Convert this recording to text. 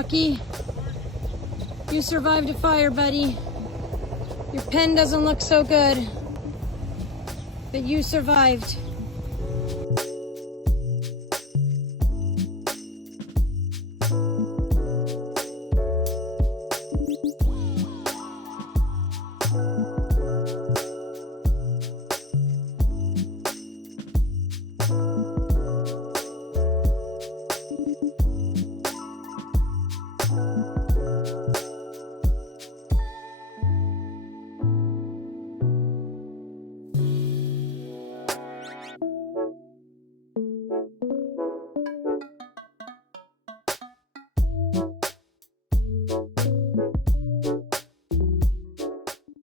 Rocky. You survived a fire, buddy. Your pen doesn't look so good, but you survived.